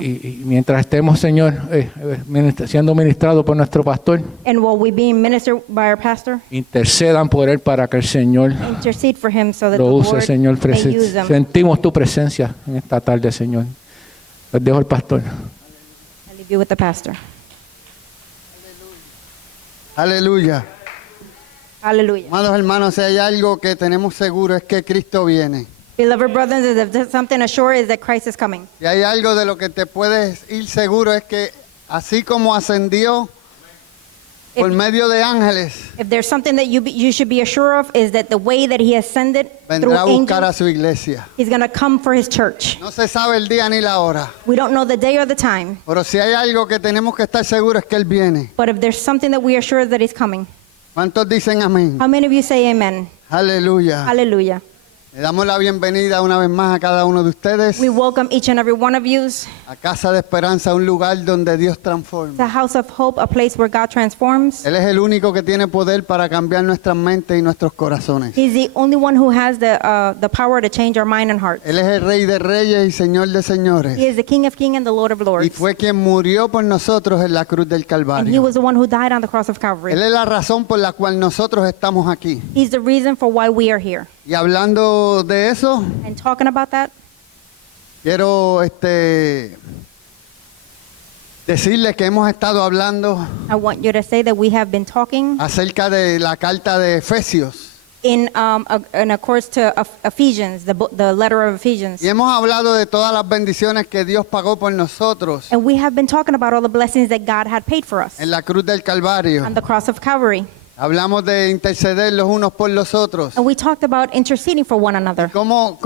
Y mientras estemos, Señor, siendo ministrados por nuestro pastor, And while we being ministered by our pastor, intercedan por él para que el Señor intercede for him so that lo the use, Lord Señor. may use them. Sentimos tu presencia en esta tarde, Señor. Les dejo el pastor. I leave you with the pastor. Aleluya. Hallelujah. Amados hermanos, si hay algo que tenemos seguro es que Cristo viene. Beloved brothers, if there's something assured is that Christ is coming. Si hay algo de lo que te puedes ir seguro es que así como ascendió por medio de ángeles, If there's something that you should be assured of is that the way that he ascended through vendrá a buscar a angels, su iglesia. he's going to come for his church. No se sabe el día ni la hora, We don't know the day or the time, pero si hay algo que tenemos que estar seguros es que Él viene. but if there's something that we are sure that he's coming. ¿Cuántos dicen amén? How many of you say amen? Aleluya. Hallelujah. Le damos la bienvenida una vez más a cada uno de ustedes We welcome each and every one of you a Casa de Esperanza, un lugar donde Dios transforma. to House of Hope, a place where God transforms. Él es el único que tiene poder para cambiar nuestras mentes y nuestros corazones. He's the only one who has the power to change our mind and heart. Él es el Rey de Reyes y Señor de He Señores. is the King of Kings and the Lord of Y Lords. fue quien murió por nosotros en la cruz del And he Calvario. was the one who died on the cross of Calvary. Él es la razón por la cual nosotros estamos aquí. He's the reason for why we are here. Y hablando de eso, And talking about that, quiero decirles que hemos estado hablando I want you to say that we have been talking acerca de la carta de Efesios. in accordance to Ephesians, the letter of Ephesians. Y hemos hablado de todas las bendiciones que Dios pagó por nosotros And we have been talking about all the blessings that God had paid for us en la cruz del Calvario. on the cross of Calvary. Hablamos de interceder los unos por los otros. And we talked about interceding for one another. Cómo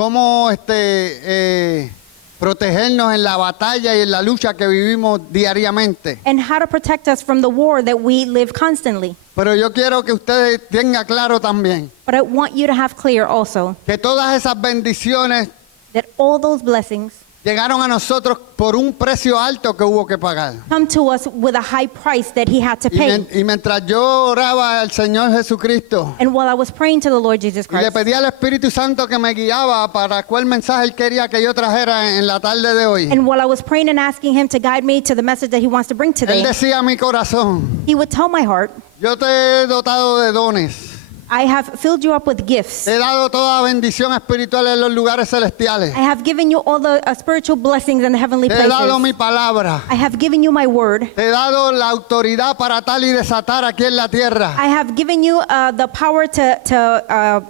protegernos en la batalla y en la lucha que vivimos diariamente. And how to protect us from the war that we live constantly. Pero yo quiero que ustedes tengan claro también But I want you to have clear also que todas esas bendiciones that all those blessings llegaron a nosotros por un precio alto que hubo que pagar. come to us with a high price that he had to pay. Y mientras yo oraba al Señor Jesucristo And while I was praying to the Lord Jesus y le Christ, pedía al Espíritu Santo que me guiaba para cuál mensaje Él quería que yo trajera en la tarde de hoy, and while I was praying and asking him to guide me to the message that he wants to bring Él today, decía a mi corazón: he would tell my heart, yo te he dotado de dones. I have filled you up with gifts. Te he dado toda bendición espiritual en los lugares celestiales. I have given you all the spiritual blessings in the heavenly Te he dado mi places. palabra. I have given you my word. Te he dado la autoridad para tal y desatar aquí en la tierra. I have given you the power to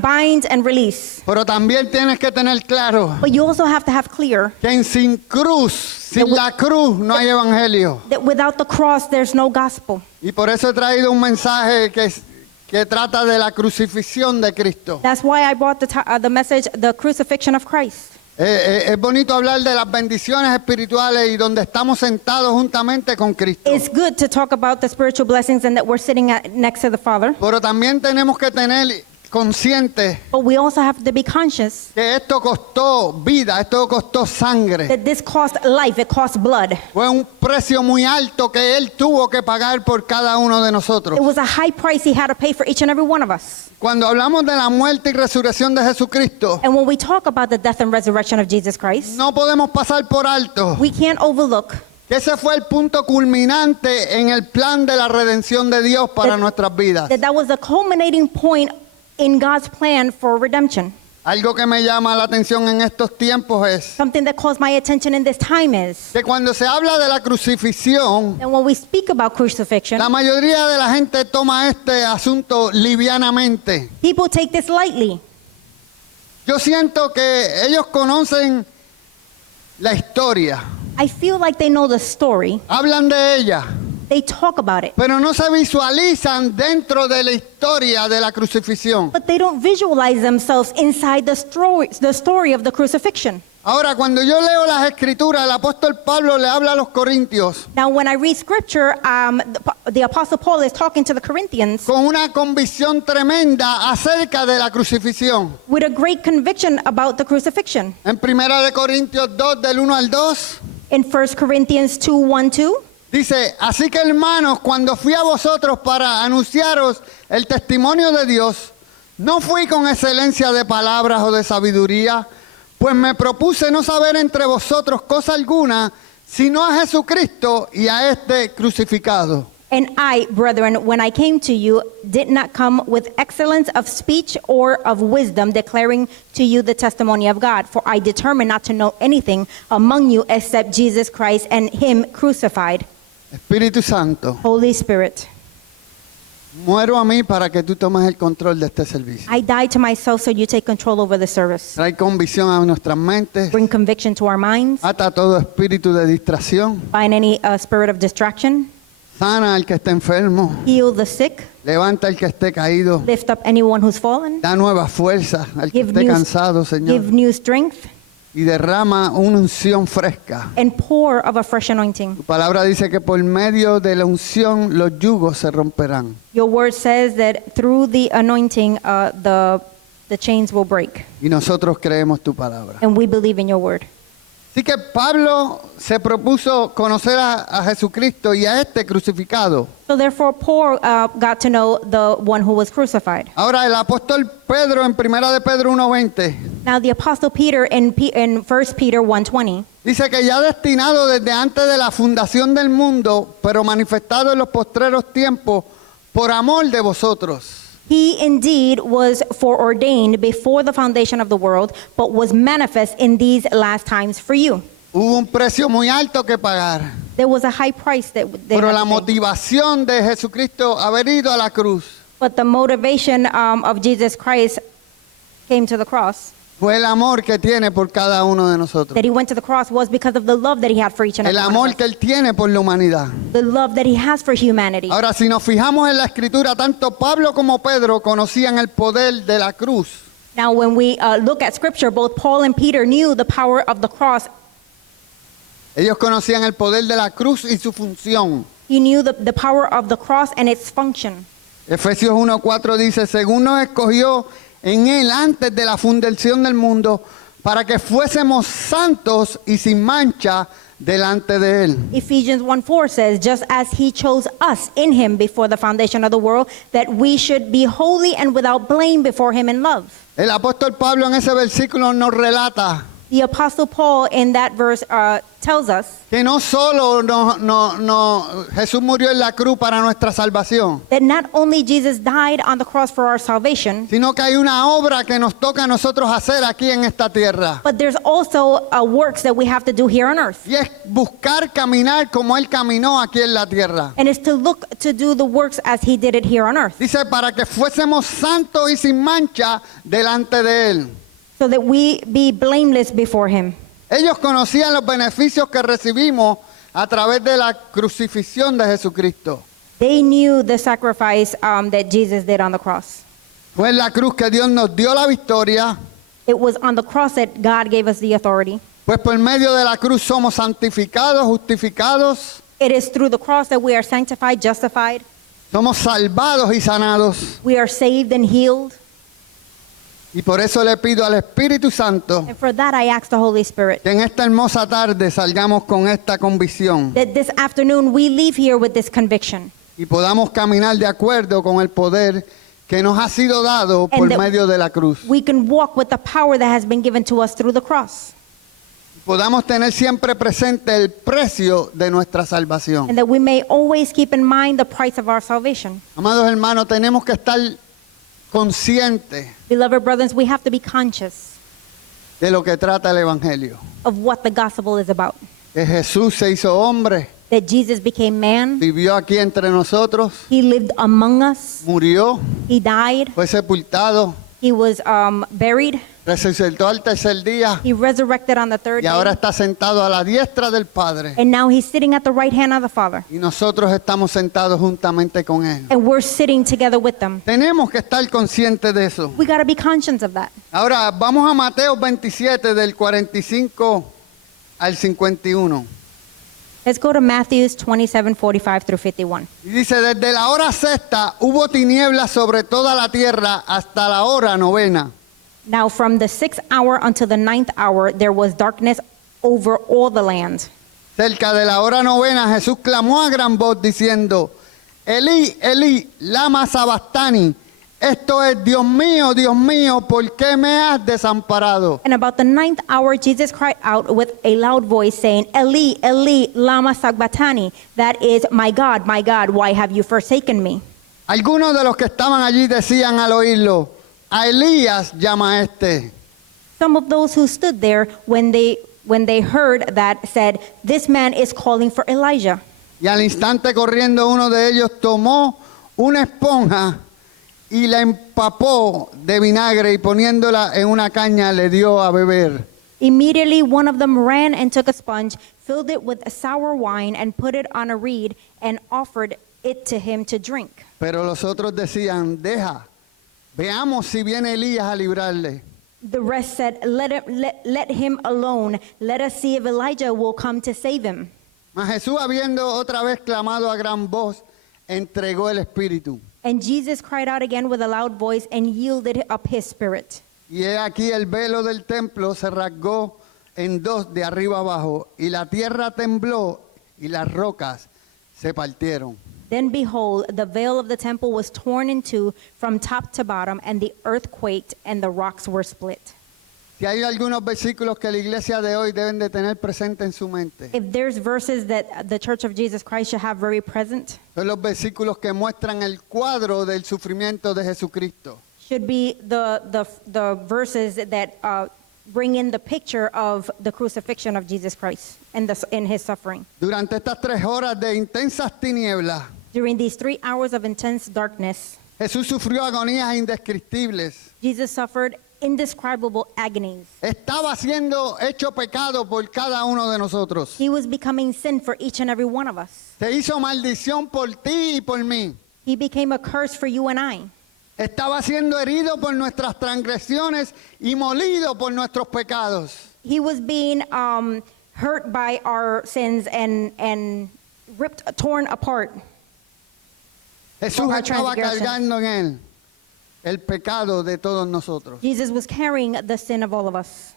bind and release. Pero también tienes que tener claro But you also have to have clear que sin cruz, sin la cruz, no hay evangelio. that without the cross, there's no gospel. Y por eso he traído un mensaje que trata de la crucifixión de Cristo. That's why I brought the message, the crucifixion of Christ. Es bonito hablar de las bendiciones espirituales y donde estamos sentados juntamente con Cristo. It's good to talk about the spiritual blessings and that we're sitting next to the Father. Pero también tenemos que tener consciente But we also have to be conscious que esto costó vida, esto costó sangre. that this cost life, it cost blood. Fue un precio muy alto que Él tuvo que pagar por cada uno de nosotros. It was a high price he had to pay for each and every one of us. Cuando hablamos de la muerte y resurrección de Jesucristo, And when we talk about the death and resurrection of Jesus Christ, no podemos pasar por alto we can't overlook que ese fue el punto culminante en el plan de la redención de Dios para nuestras vidas. that was the culminating point in God's plan for redemption. Algo que me llama la atención en estos tiempos es Something that calls my attention in this time is que cuando se habla de la crucifixión, that when we speak about crucifixion, la mayoría de la gente toma este asunto livianamente. people take this lightly. Yo siento que ellos conocen la historia, I feel like they know the story. hablan de ella, They talk about it, pero no se visualizan dentro de la historia de la crucifixión. but they don't visualize themselves inside the story of the crucifixion. Ahora, cuando yo leo las escrituras, el apóstol Pablo le habla a los corintios Now, when I read scripture, the Apostle Paul is talking to the Corinthians con una convicción tremenda acerca de la crucifixión. with a great conviction about the crucifixion. En 1 de Corintios 2, del 1 al 2, In 1 Corinthians 2:1-2, dice: así que hermanos, cuando fui a vosotros para anunciaros el testimonio de Dios, no fui con excelencia de palabras o de sabiduría, Pues me propuse no saber entre vosotros cosa alguna, sino a Jesucristo y a este crucificado. And I, brethren, when I came to you, did not come with excellence of speech or of wisdom, declaring to you the testimony of God. For I determined not to know anything among you except Jesus Christ and him crucified. Espíritu Santo, Holy Spirit, muero a mí para que tú tomes el control de este servicio. I die to myself so you take control over the service. Trae convicción a nuestras mentes, Bring conviction to our minds. ata todo espíritu de distracción, Bind any spirit of distraction. sana al que esté enfermo, Heal the sick. levanta al que esté caído, Lift up anyone who's fallen. da nueva fuerza al que Give esté new, cansado, Señor, give new strength. y derrama una unción fresca. And pour of a fresh anointing. Tu palabra dice que por medio de la unción los yugos se romperán. Your word says that through the anointing, the chains will break. Y nosotros creemos tu palabra. And we believe in your word. Así que Pablo se propuso conocer a Jesucristo y a este crucificado. So therefore, Paul got to know the one who was crucified. Ahora el apóstol Pedro en 1 de Pedro 1:20 Now the apostle Peter in 1 Peter 1:20 dice que ya destinado desde antes de la fundación del mundo, pero manifestado en los postreros tiempos por amor de vosotros. he indeed was foreordained before the foundation of the world, but was manifest in these last times for you. Hubo un precio muy alto que pagar, There was a high price that they pero had la to pay. motivación de Jesucristo haber ido a la cruz But the motivation of Jesus Christ came to the cross. fue el amor que tiene por cada uno de nosotros. That he went to the cross was because of the love that he had for each and El every one amor of us. que Él tiene por la humanidad. The love that he has for humanity. Ahora, si nos fijamos en la escritura, tanto Pablo como Pedro conocían el poder de la cruz. Now, when we look at scripture, both Paul and Peter knew the power of the cross. Ellos conocían el poder de la cruz y su función. He knew the power of the cross and its function. Efesios 1:4 dice, según nos escogió en Él antes de la fundación del mundo, para que fuésemos santos y sin mancha delante de Él. Ephesians 1:4 says, just as he chose us in him before the foundation of the world, that we should be holy and without blame before him in love. El apóstol Pablo en ese versículo nos relata The apostle Paul in that verse tells us que no solo Jesús murió en la cruz para nuestra salvación, that not only Jesus died on the cross for our salvation, sino que hay una obra que nos toca a nosotros hacer aquí en esta tierra. but there's also works that we have to do here on earth. Y es buscar caminar como Él caminó aquí en la tierra. And it's to look to do the works as he did it here on earth, Dice, para que fuésemos santos y sin mancha delante de Él. so that we be blameless before him. Ellos conocían los beneficios que recibimos a través de la crucifixión de Jesucristo. They knew the sacrifice that Jesus did on the cross. Fue en la cruz que Dios nos dio la victoria, It was on the cross that God gave us the authority. pues por medio de la cruz somos santificados, justificados, It is through the cross that we are sanctified, justified. somos salvados y sanados. We are saved and healed. Y por eso le pido al Espíritu Santo And for that, I ask the Holy Spirit que en esta hermosa tarde salgamos con esta convicción that this afternoon we leave here with this conviction. y podamos caminar de acuerdo con el poder que nos ha sido dado por that medio de la cruz. We can walk with the power that has been given to us through the cross. Podamos tener siempre presente el precio de nuestra salvación. And that we may always keep in mind the price of our salvation. Amados hermanos, tenemos que estar conscientes Beloved brothers, we have to be conscious de lo que trata el Evangelio. of what the gospel is about. Que Jesús se hizo hombre, That Jesus became man. vivió aquí entre nosotros, He lived among us. murió, He died. fue sepultado, He was buried. resucitó al tercer día He resurrected on the third y ahora day. está sentado a la diestra del Padre. And now he's sitting at the right hand of the Father. Y nosotros estamos sentados juntamente con Él. And we're sitting together with them. Tenemos que estar conscientes de eso. We got to be conscious of that. Ahora vamos a Mateo 27 del 45 al 51. Let's go to Matthew 27:45 through 51. Y dice, desde la hora sexta hubo tinieblas sobre toda la tierra hasta la hora novena. Now from the 6th hour until the 9th hour, there was darkness over all the land. Cerca de la hora novena Jesús clamó a gran voz diciendo, Elí, Elí, lama sabactani. Esto es, Dios mío, ¿por qué me has desamparado? And about the 9th hour, Jesus cried out with a loud voice, saying, Eli, Eli, lama sabachthani. That is, my God, why have you forsaken me? Algunos de los que estaban allí decían al oírlo, a Elías llama a este. Some of those who stood there, when they heard that, said, this man is calling for Elijah. Y al instante corriendo uno de ellos tomó una esponja y la empapó de vinagre y poniéndola en una caña le dio a beber. Immediately one of them ran and took a sponge, filled it with sour wine, and put it on a reed, and offered it to him to drink. Pero los otros decían, deja, veamos si viene Elías a librarle. The rest said, let him alone. Let us see if Elijah will come to save him. Mas Jesús, habiendo otra vez clamado a gran voz, entregó el espíritu. And Jesus cried out again with a loud voice and yielded up his spirit. Y he aquí el velo del templo se rasgó en dos de arriba abajo, y la tierra tembló y las rocas se partieron. Then behold, the veil of the temple was torn in two from top to bottom, and the earth quaked, and the rocks were split. Si hay algunos versículos que la iglesia de hoy deben de tener presente en su mente, If there's verses that the Church of Jesus Christ should have very present, son los versículos que muestran el cuadro del sufrimiento de Jesucristo. should be the verses that bring in the picture of the crucifixion of Jesus Christ and in his suffering. Durante estas 3 horas de intensas tinieblas, During these 3 hours of intense darkness, Jesús sufrió agonías indescriptibles. Jesus suffered indescribable agonies. Estaba siendo hecho pecado por cada uno de nosotros. He was becoming sin for each and every one of us. Se hizo maldición por ti y por mí. He became a curse for you and I. Estaba siendo herido por nuestras transgresiones y molido por nuestros pecados. He was being hurt by our sins and torn apart. Jesús Por our estaba transgressions. cargando en él el pecado de todos nosotros. Jesus was carrying the sin of all of us.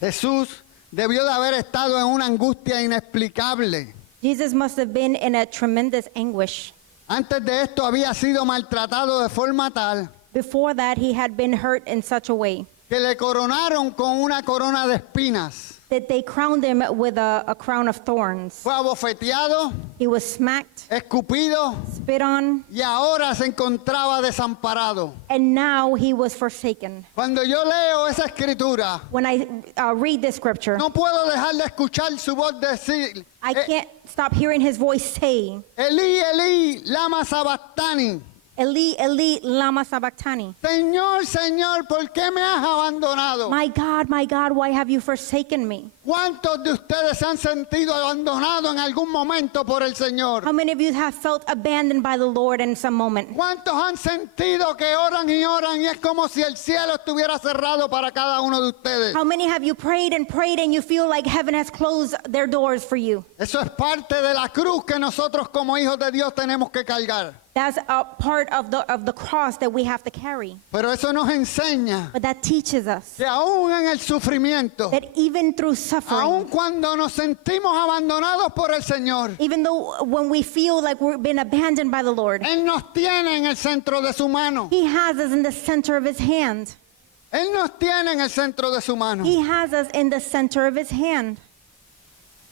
Jesús debió de haber estado en una angustia inexplicable. Jesus must have been in a tremendous anguish. Antes de esto había sido maltratado de forma tal Before that, he had been hurt in such a way que le coronaron con una corona de espinas. that they crowned him with a crown of thorns. Fue abofeteado, He was smacked, escupido spit on, y ahora se encontraba desamparado. and now he was forsaken. Cuando yo leo esa escritura, When I read this scripture, no puedo dejar de escuchar su voz decir, I can't stop hearing his voice say, Elí, Elí, lama sabachthani. Eli, Eli, lama sabachthani. Señor, Señor, ¿por qué me has abandonado? My God, why have you forsaken me? ¿Cuántos de ustedes se han sentido abandonados en algún momento por el Señor? How many of you have felt abandoned by the Lord in some moment? ¿Cuántos han sentido que oran y es como si el cielo estuviera cerrado para cada uno de ustedes? How many have you prayed and you feel like heaven has closed their doors for you? Eso es parte de la cruz que nosotros como hijos de Dios tenemos que cargar. That's a part of the cross that we have to carry. Pero eso nos enseña But that teaches us que aún en el sufrimiento, that even through suffering, aún cuando nos sentimos abandonados por el Señor, even though when we feel like we've been abandoned by the Lord, Él nos tiene en el centro de su mano. He has us in the center of His hand. Él nos tiene en el centro de su mano. He has us in the center of His hand.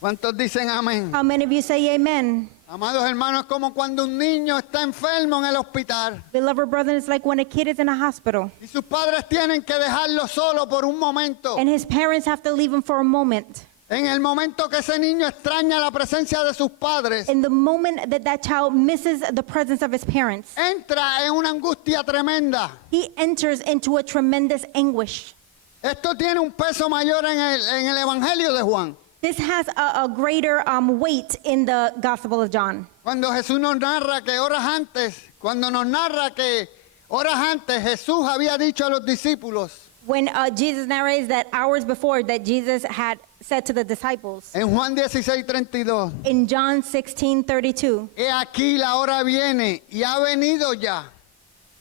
¿Cuántos dicen amén? How many of you say amen? Amados hermanos, es como cuando un niño está enfermo en el hospital Beloved brethren, it's like when a kid is in a hospital y sus padres tienen que dejarlo solo por un momento. and his parents have to leave him for a moment. En el momento que ese niño extraña la presencia de sus padres, In the moment that child misses the presence of his parents, entra en una angustia tremenda. he enters into a tremendous anguish. Esto tiene un peso mayor en el Evangelio de Juan. This has a greater weight in the Gospel of John. Cuando Jesús nos narra que horas antes Jesús había dicho a los discípulos, When Jesus narrates that hours before that Jesus had said to the disciples, en Juan 16:32, in John 16:32, he aquí la hora viene y ha venido ya,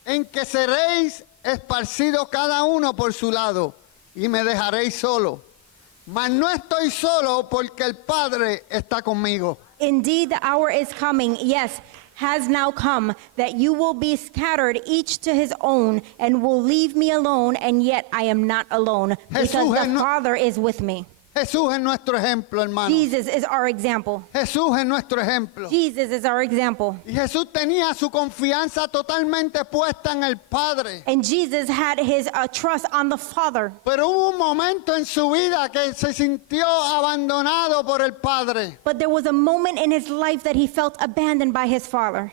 en que seréis esparcidos cada uno por su lado y me dejaréis solo. Mas no estoy solo porque el Padre está conmigo. indeed the hour is coming, yes, has now come, that you will be scattered each to his own, and will leave me alone, and yet I am not alone, because Jesús es the no- Father is with me. Jesús es nuestro ejemplo, hermano. Jesus is our example. Jesús es nuestro ejemplo. Jesus is our example. Y Jesús tenía su confianza totalmente puesta en el Padre. And Jesus had his trust on the Father. Pero hubo un momento en su vida que se sintió abandonado por el Padre. But there was a moment in his life that he felt abandoned by his Father.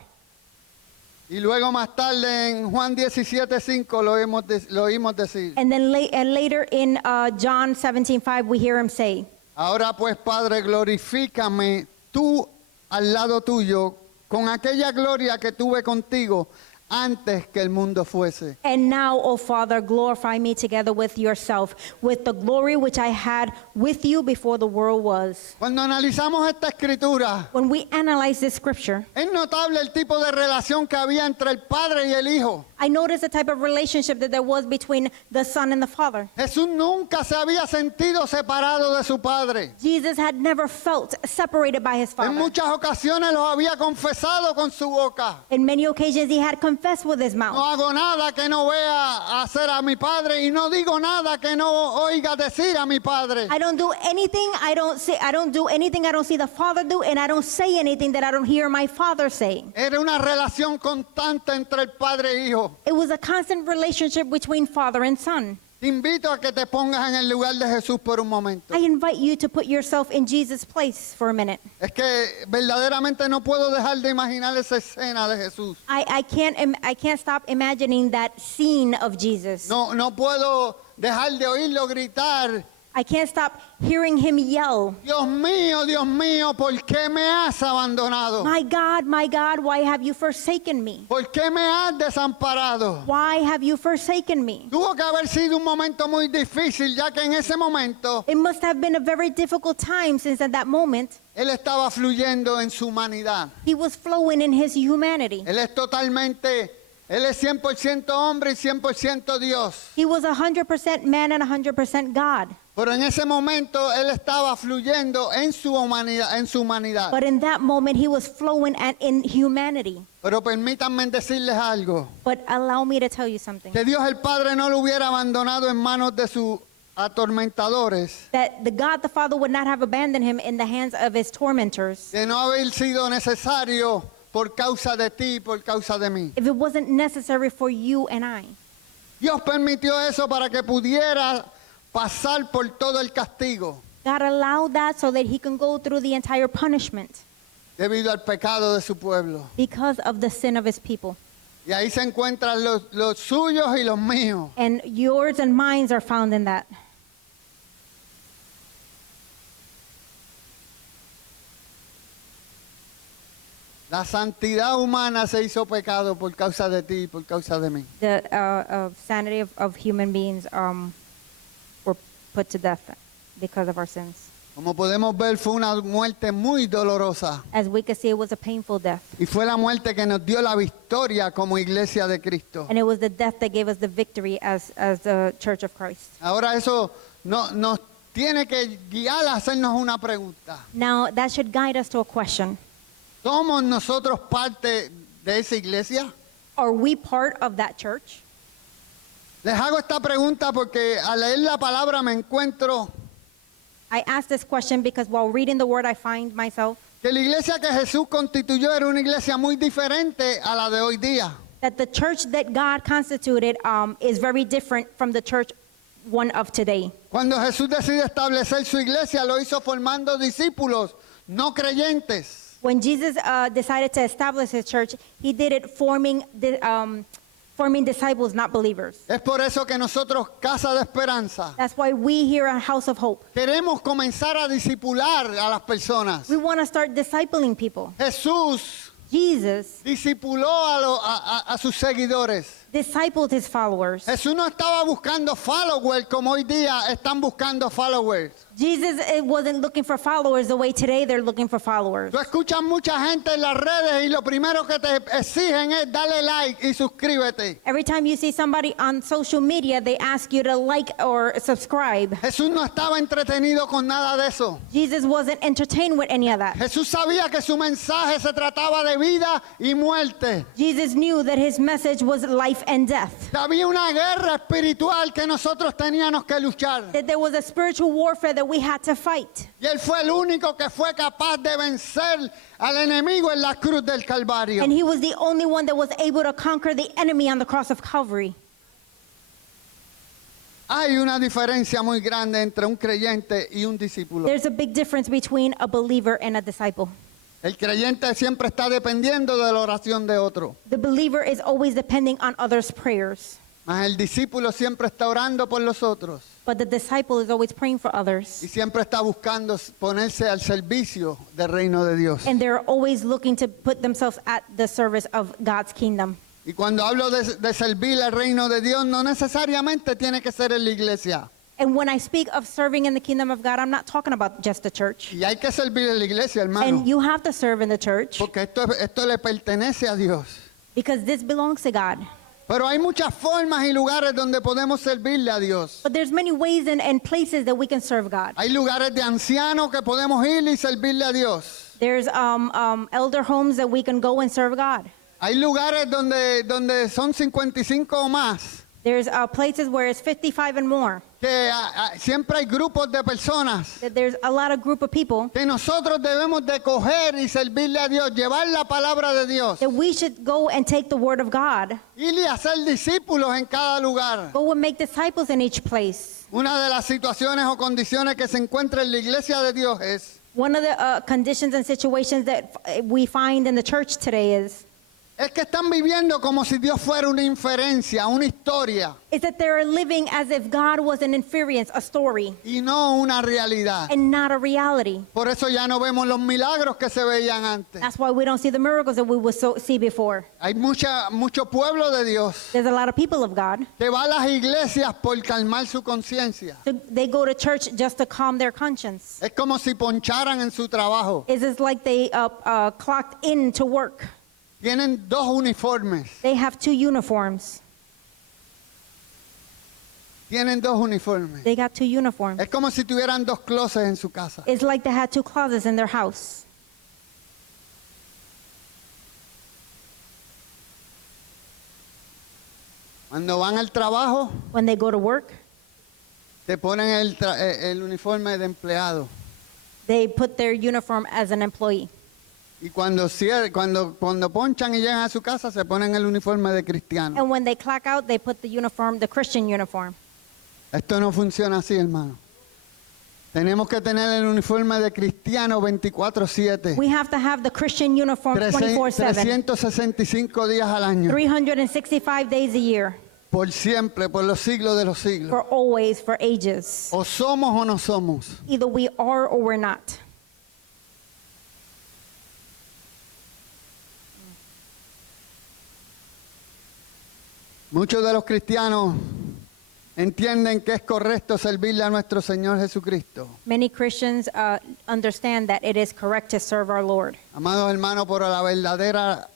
Y luego más tarde en Juan 17:5 lo oímos decir. And then later in John 17:5, we hear him say, Ahora pues, Padre, glorifícame tú al lado tuyo con aquella gloria que tuve contigo antes que el mundo fuese. "And now, O Father, glorify me together with yourself, with the glory which I had with you before the world was." Cuando analizamos esta escritura, When we analyze this scripture, es notable el tipo de relación que había entre el Padre y el Hijo. I notice the type of relationship that there was between the Son and the Father. Jesús nunca se había sentido separado de su Padre. Jesus had never felt separated by his En Father. muchas ocasiones lo había confesado con su boca. In many occasions, he had confessed with his No mouth. hago nada que no vea hacer a mi Padre y no digo nada que no oiga decir a mi Padre. I don't do anything I don't do anything I don't see the Father do, and I don't say anything that I don't hear my Father say. Era una relación constante entre el Padre e Hijo. It was a constant relationship between Father and Son. Te invito a que te pongas en el lugar de Jesús por un momento. I invite you to put yourself in Jesus' place for a minute. Es que verdaderamente no puedo dejar de imaginar esa escena de Jesús. I can't stop imagining that scene of Jesus. No puedo dejar de oírlo gritar, I can't stop hearing him yell, Dios mío, ¿por qué me has abandonado? my God, why have you forsaken me? ¿Por qué me has desamparado? Why have you forsaken me?" Tuvo que haber sido un momento muy difícil, ya que en ese momento It must have been a very difficult time, since at that moment Él estaba fluyendo en su humanidad. he was flowing in his humanity. Él es 100% hombre y 100% Dios. He was 100% man and 100% God. Pero en ese momento Él estaba fluyendo en su humanidad. But in that moment, he was flowing in humanity. Pero permítanme decirles algo. But allow me to tell you something. Que Dios el Padre no lo hubiera abandonado en manos de sus atormentadores. That the God the Father would not have abandoned him in the hands of his tormentors De no haber sido necesario por causa de ti y por causa de mí. if it wasn't necessary for you and I. Dios permitió eso para que pudiera pasar por todo el castigo God allowed that so that he can go through the entire punishment debido al pecado de su pueblo. because of the sin of his people. Y ahí se encuentran los suyos y los míos. And yours and mine are found in that. La santidad humana se hizo pecado por causa de ti y por causa de mí. The sanity of human beings were put to death because of our sins. Como podemos ver, fue una muerte muy dolorosa. As we could see, it was a painful death. Y fue la muerte que nos dio la victoria como iglesia de Cristo. And it was the death that gave us the victory as the Church of Christ. Ahora eso nos tiene que guiar a hacernos una pregunta. Now, that should guide us to a question. ¿Somos nosotros parte de esa iglesia? Are we part of that church? Les hago esta pregunta porque al leer la palabra me encuentro I ask this question because while reading the word, I find myself que la iglesia que Jesús constituyó era una iglesia muy diferente a la de hoy día. that the church that God constituted is very different from the church one of today. Cuando Jesús decide establecer su iglesia, lo hizo formando discípulos no creyentes. When Jesus decided to establish his church, he did it forming disciples, not believers. Es por eso que nosotros, Casa de Esperanza, That's why we here at House of Hope, queremos comenzar a discipular a las personas. we want to start discipling people. Jesús Jesus discipuló a sus seguidores. discipled his followers. Jesús no estaba buscando followers como hoy día están buscando followers. Jesus wasn't looking for followers the way today they're looking for followers. Tú escuchas mucha gente en las redes y lo primero que te exigen es darle like y suscríbete. Every time you see somebody on social media, they ask you to like or subscribe. Jesús no estaba entretenido con nada de eso. Jesus wasn't entertained with any of that. Jesús sabía que su mensaje se trataba de vida y muerte. Jesus knew that his message was life and death. Había una guerra espiritual que nosotros teníamos que luchar. That there was a spiritual warfare that we had to fight. Y él fue el único que fue capaz de vencer al enemigo en la cruz del Calvario. And he was the only one that was able to conquer the enemy on the cross of Calvary. Hay una diferencia muy grande entre un creyente y un discípulo. There's a big difference between a believer and a disciple. El creyente siempre está dependiendo de la oración de otro. The believer is always depending on others' prayers, Mas el discípulo siempre está orando por los otros. but the disciple is always praying for Y others. siempre está buscando ponerse al servicio del reino de Dios. And they're always looking to put themselves at the service of God's kingdom. Y cuando hablo de servir al reino de Dios, no necesariamente tiene que ser en la iglesia. And when I speak of serving in the kingdom of God, I'm not talking about just the church. Y hay que servir en la iglesia, hermano. And you have to serve in the church Porque esto le pertenece a Dios. because this belongs to God. Pero hay muchas formas y lugares donde podemos servirle a Dios. But there's many ways and places that we can serve God. Hay lugares de ancianos que podemos ir y servirle a Dios. There's elder homes that we can go and serve God. Hay lugares donde son 55 o más. There's places where it's 55 and more. Que siempre hay grupos de personas That there's a lot of group of people que nosotros debemos de coger y servirle a Dios, llevar la palabra de Dios, that we should go and take the word of God, ir y hacer discípulos en cada lugar. go and make disciples in each place. Una de las situaciones o condiciones que se encuentra en la iglesia de Dios es One of the conditions and situations that we find in the church today is que están viviendo como si Dios fuera una inferencia, una historia, that they're living as if God was an inference, a story, y no una realidad. and not a reality. Por eso ya no vemos los milagros que se veían antes. That's why we don't see the miracles that we would see before. Hay mucho pueblo de Dios There's a lot of people of God. que va a las iglesias por calmar su conciencia. So they go to church just to calm their conscience. Es como si poncharan en su trabajo. It's like they clocked in to work. Tienen dos uniformes. They have two uniforms. Tienen dos uniformes. They got two uniforms. Es como si tuvieran dos closets en su casa. It's like they had two closets in their house. Cuando van al trabajo, When they go to work, te ponen el uniforme de empleado. they put their uniform as an employee. Y cuando ponchan y llegan a su casa, se ponen el uniforme de cristiano. And when they clock out, they put the uniform, the Christian uniform. Esto no funciona así, hermano. Tenemos que tener el uniforme de cristiano 24/7. We have to have the Christian uniform 24/7, 365 días al año. 365 days a year, Por siempre, por los siglos de los siglos. for always, for ages. O somos o no somos. Either we are or we're not. Muchos de los cristianos entienden que es correcto servirle a nuestro Señor Jesucristo. Many Christians understand that it is correct to serve our Lord. Amados hermanos, pero la verdadera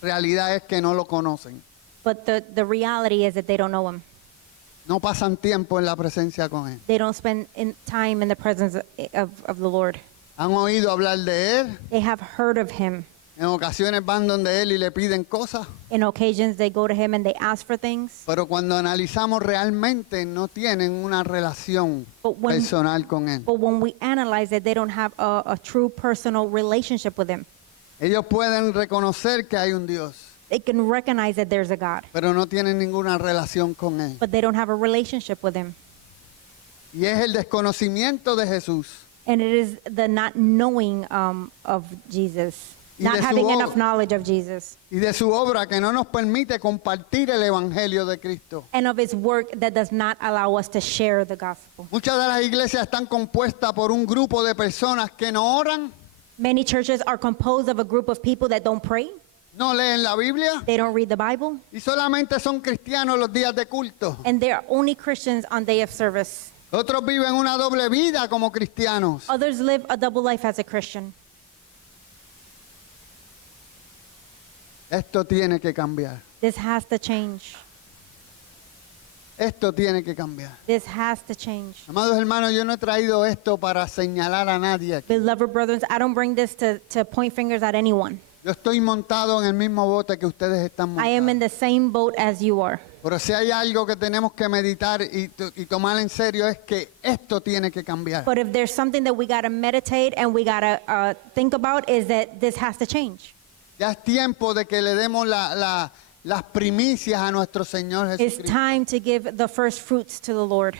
realidad es que no lo conocen. But the reality is that they don't know Him. No pasan tiempo en la presencia con Él. They don't spend time in the presence of the Lord. Han oído hablar de Él. They have heard of Him. En ocasiones van donde Él y le piden cosas. In occasions, they go to Him and they ask for things. Pero cuando analizamos realmente no tienen una relación But when- personal con Él. But when we analyze it, they don't have a true personal relationship with Him. Ellos pueden reconocer que hay un Dios, They can recognize that there's a God, pero no tienen ninguna relación con Él. but they don't have a relationship with Him. Y es el desconocimiento de Jesús And it is the not knowing of Jesus, Y not de su having obra. enough knowledge of Jesus, y de su obra que no nos permite compartir el Evangelio de Cristo. and of His work that does not allow us to share the gospel. Muchas de las iglesias están compuestas por un grupo de personas que no oran, Many churches are composed of a group of people that don't pray, no leen la Biblia They don't read the Bible. y solamente son cristianos los días de culto. And they are only Christians on day of service. Otros viven una doble vida como cristianos. Others live a double life as a Christian. Esto tiene que cambiar. This has to change. Esto tiene que cambiar. This has to change. Amados hermanos, yo no he traído esto para señalar a nadie aquí. Beloved brothers, I don't bring this to point fingers at anyone. Yo estoy montado en el mismo bote que ustedes están I am in montados. the same boat as you are. Pero si hay algo que tenemos que meditar y tomar en serio es que esto tiene que cambiar. But if there's something that we got to meditate and we got to think about is that this has to change. Ya es tiempo de que le demos las primicias a nuestro Señor It's Jesucristo. time to give the first fruits to the Lord.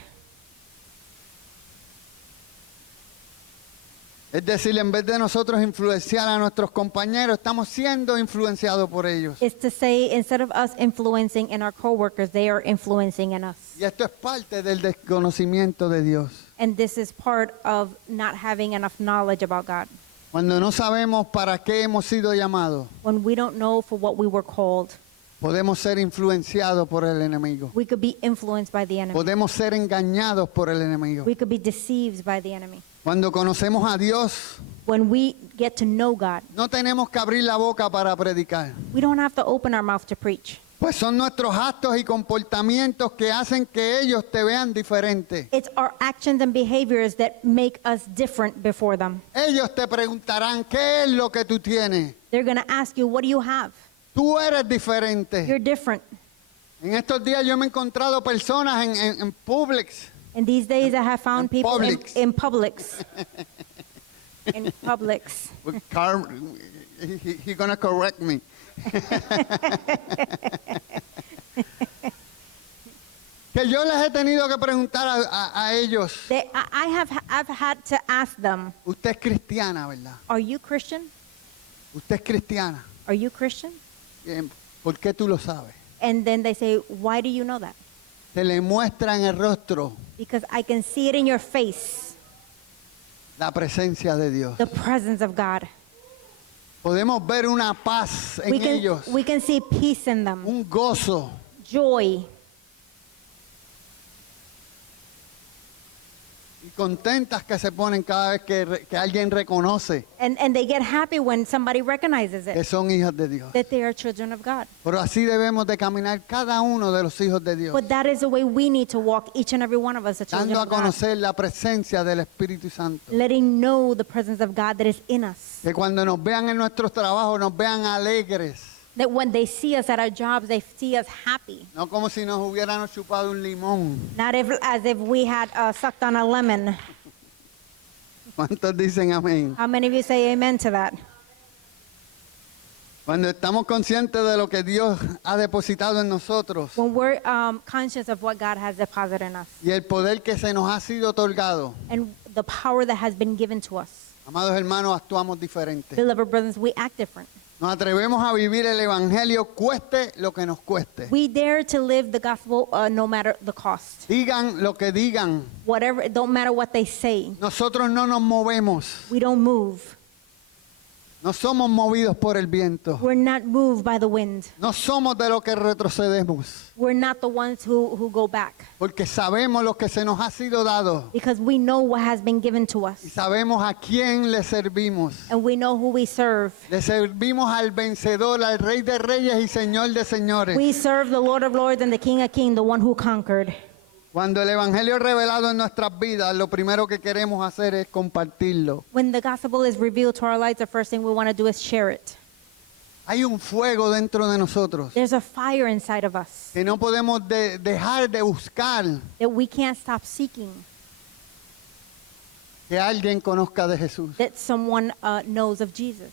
Es decir, en vez de nosotros influenciar a nuestros compañeros, estamos siendo influenciados por ellos. It's to say, instead of us influencing in our coworkers, they are influencing in us. Y esto es parte del desconocimiento de Dios. And this is part of not having enough knowledge about God. Cuando no sabemos para qué hemos sido llamados, When we don't know for what we were called, podemos ser influenciados por el enemigo. we could be influenced by the enemy. Podemos ser engañados por el enemigo. We could be deceived by the enemy. Cuando conocemos a Dios, When we get to know God, no tenemos que abrir la boca para predicar. we don't have to open our mouth to preach. Pues son nuestros actos y comportamientos que hacen que ellos te vean diferente. It's our actions and behaviors that make us different before them. Ellos te preguntarán, ¿qué es lo que tú tienes? They're going to ask you, what do you have? Tú eres diferente. You're different. En estos días yo me he encontrado personas en Publix. And these days I have found In people Publix. in Publix. In Publix. He's gonna correct me. Que yo les he tenido que preguntar a ellos, I've had to ask them, usted es cristiana, ¿verdad? are you Christian? Usted es cristiana. Are you Christian? Bien, ¿por qué tú lo sabes? And then they say, why do you know that? Se le muestra en el rostro Because I can see it in your face, la presencia de Dios. the presence of God. Podemos ver una paz en ellos, We can see peace in them, un gozo. joy, Y contentas que se ponen cada vez que alguien reconoce and they get happy when somebody recognizes que it, son hijas de Dios. that they are children of God. Pero así debemos de caminar cada uno de los hijos de Dios, But that is the way we need to walk, each and every one of us, the children dando a of God, conocer la presencia del Espíritu Santo. letting know the presence of God that is in us. Que cuando nos vean en nuestros trabajos nos vean alegres, That when they see us at our jobs, they see us happy. no como si nos hubiéramos chupado un limón. Not as if we had sucked on a lemon. ¿Cuántos dicen amén? How many of you say amen to that? Cuando estamos conscientes de lo que Dios ha depositado en nosotros When we're conscious of what God has deposited in us y el poder que se nos ha sido otorgado, and the power that has been given to us. amados hermanos, actuamos diferente. Beloved brothers, we act different. Nos atrevemos a vivir el Evangelio cueste lo que nos cueste. We dare to live the gospel no matter the cost. Digan lo que digan, Whatever, it don't matter what they say. nosotros no nos movemos, We don't move. no somos movidos por el viento, We're not moved by the wind. no somos de los que retrocedemos, We're not the ones who go back. porque sabemos lo que se nos ha sido dado Because we know what has been given to y us. sabemos a quién le servimos. And we know who we serve. Le servimos al vencedor, al Rey de Reyes y Señor de Señores. We serve the Lord of Lords and the King of Kings, the one who conquered. Cuando el Evangelio es revelado en nuestras vidas, lo primero que queremos hacer es compartirlo. When the gospel is revealed to our lives, the first thing we want to do is share it. Hay un fuego dentro de nosotros There's a fire inside of us que no podemos dejar de buscar that we can't stop seeking, que alguien conozca de Jesús. that someone knows of Jesus.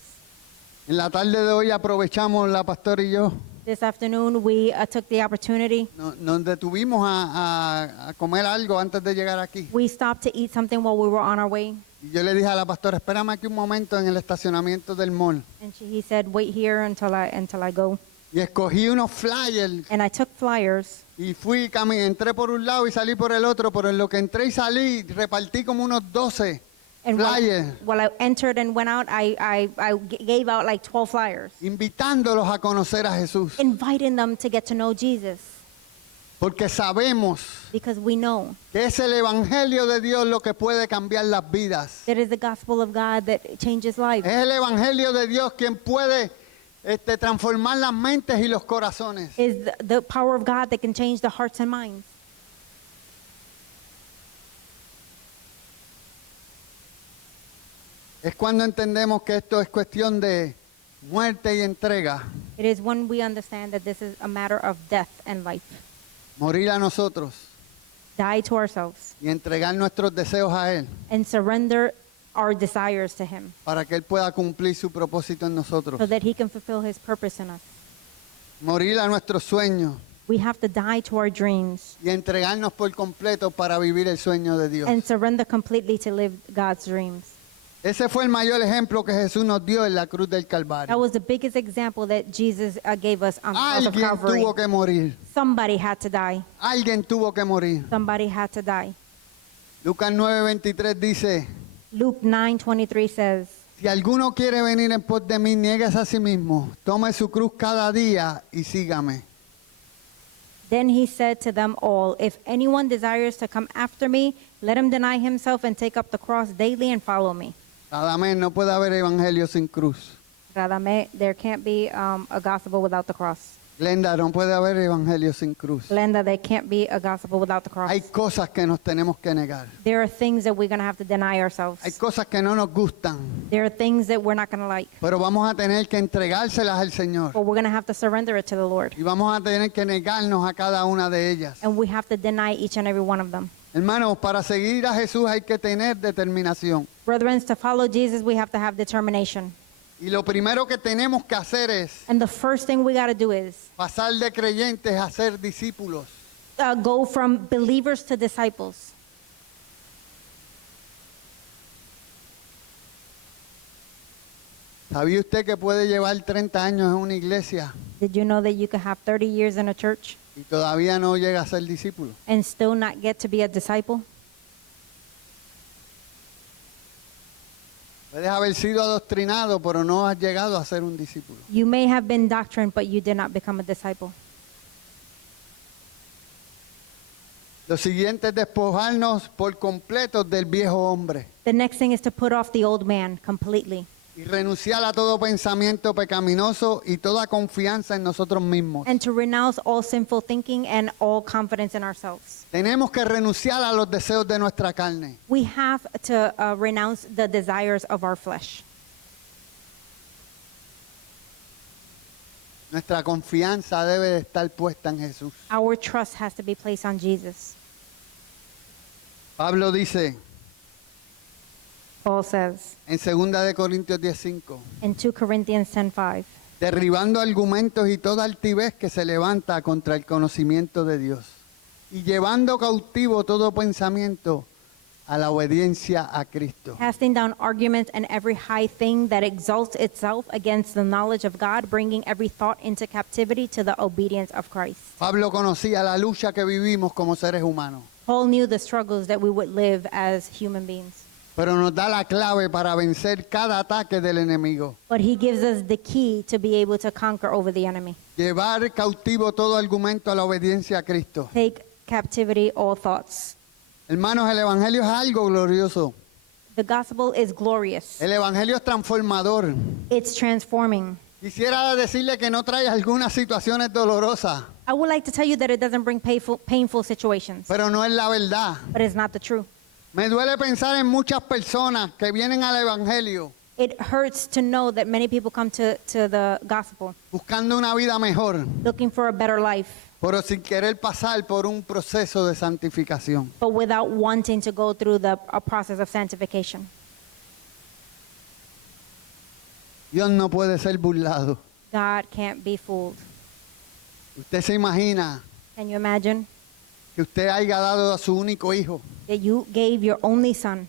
En la tarde de hoy aprovechamos, la pastora y yo, This afternoon, we took the opportunity. nos detuvimos a comer algo antes de llegar aquí. We stopped to eat something while we were on our way. Y yo le dije a la pastora, espérame aquí un momento en el estacionamiento del mall. And he said, wait here until I go. Y escogí unos flyers And I took flyers. y entré por un lado y salí por el otro, pero en lo que entré y salí repartí como unos 12 And Flyer. while I entered and went out, I gave out like 12 flyers, invitándolos a conocer a Jesús. inviting them to get to know Jesus, Porque sabemos because we know que es el Evangelio de Dios lo que puede cambiar las vidas. that is the gospel of God that changes lives. Es el Evangelio de Dios quien puede transformar las mentes y los corazones. Is the power of God that can change the hearts and minds. Es cuando entendemos que esto es cuestión de muerte y entrega. It is when we understand that this is a matter of death and life. Morir a nosotros Die to ourselves y entregar nuestros deseos a Él and surrender our desires to Him para que Él pueda cumplir su propósito en nosotros. so that He can fulfill His purpose in us. Morir a nuestros sueños We have to die to our dreams y entregarnos por completo para vivir el sueño de Dios. and surrender completely to live God's dreams. Ese fue el mayor ejemplo que Jesús nos dio en la cruz del That Calvario. was the biggest example that Jesus gave us on the cross of Alguien Calvary. tuvo que morir. Somebody had to die. Alguien tuvo que morir. Somebody had to die. Lucas 9:23 dice, Luke 9:23 says, si alguno quiere venir en pos de mí, niéguese a sí mismo, tome su cruz cada día y sígame. Then he said to them all, if anyone desires to come after me, let him deny himself and take up the cross daily and follow me. Radamés, no puede haber evangelio sin cruz. Radame, there can't be a gospel without the cross. Glenda, no puede haber evangelio sin cruz. Glenda, there can't be a gospel without the cross. Hay cosas que nos tenemos que negar. There are things that we're going to have to deny Hay ourselves. cosas que no nos gustan, There are things that we're not going to like. pero vamos a tener que entregárselas al Señor. But we're going to have to surrender it to the Lord. Y vamos a tener que negarnos a cada una de ellas. And we have to deny each and every one of them. Hermanos, para seguir a Jesús hay que tener determinación. Brethren, to follow Jesus, we have to have determination. Y lo primero que tenemos que hacer es And the first thing we got to do is pasar de creyentes a ser discípulos. go from believers to disciples. ¿Sabía usted que puede llevar 30 años en una iglesia Did you know that you can have 30 years in a church y todavía no llega a ser discípulo? and still not get to be a disciple? Puedes haber sido adoctrinado, pero no has llegado a ser un discípulo. You may have been doctrined, but you did not become a disciple. Lo siguiente es despojarnos por completo del viejo hombre The next thing is to put off the old man completely y renunciar a todo pensamiento pecaminoso y toda confianza en nosotros mismos. and to renounce all sinful thinking and all confidence in ourselves. Tenemos que renunciar a los deseos de nuestra carne. We have to renounce the desires of our flesh. Nuestra confianza debe de estar puesta en Jesús. Our trust has to be placed on Jesus. Pablo dice Paul says en 2 de Corintios 10:5, in 2 Corinthians 10:5, derribando argumentos y toda altivez que se levanta contra el conocimiento de Dios y llevando cautivo todo pensamiento a la obediencia a Cristo. casting down arguments and every high thing that exalts itself against the knowledge of God, bringing every thought into captivity to the obedience of Christ. Pablo conocía la lucha que vivimos como seres humanos, Paul knew the struggles that we would live as human beings. pero nos da la clave para vencer cada ataque del enemigo. But he gives us the key to be able to conquer over the enemy. Llevar cautivo todo argumento a la obediencia a Cristo. Take captivity all thoughts. Hermanos, el Evangelio es algo glorioso. The gospel is glorious. El Evangelio es transformador. It's transforming. Quisiera decirle que no trae algunas situaciones dolorosas, I would like to tell you that it doesn't bring painful situations, pero no es la verdad. but it's not the truth. Me duele pensar en muchas personas que vienen al Evangelio It hurts to know that many people come to the gospel buscando una vida mejor, looking for a better life, pero sin querer pasar por un proceso de santificación. but without wanting to go through a process of sanctification. Dios no puede ser burlado. God can't be fooled. Usted se imagina Can you imagine que usted haya dado a su único hijo that you gave your only son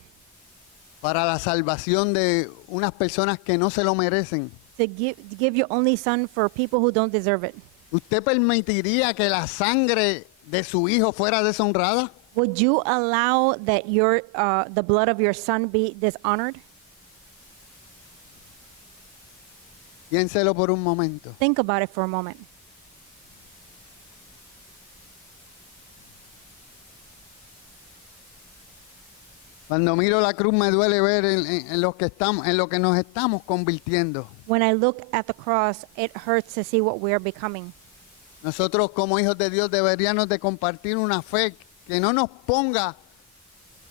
para la salvación de unas personas que no se lo merecen? to give your only son for people who don't deserve it? ¿Usted permitiría que la sangre de su hijo fuera deshonrada? Would you allow that the blood of your son be dishonored? Piénselo por un momento. Think about it for a moment. Cuando miro la cruz me duele ver en lo que estamos, en lo que nos estamos convirtiendo. When I look at the cross, it hurts to see what we are becoming. Nosotros como hijos de Dios deberíamos de compartir una fe que no nos ponga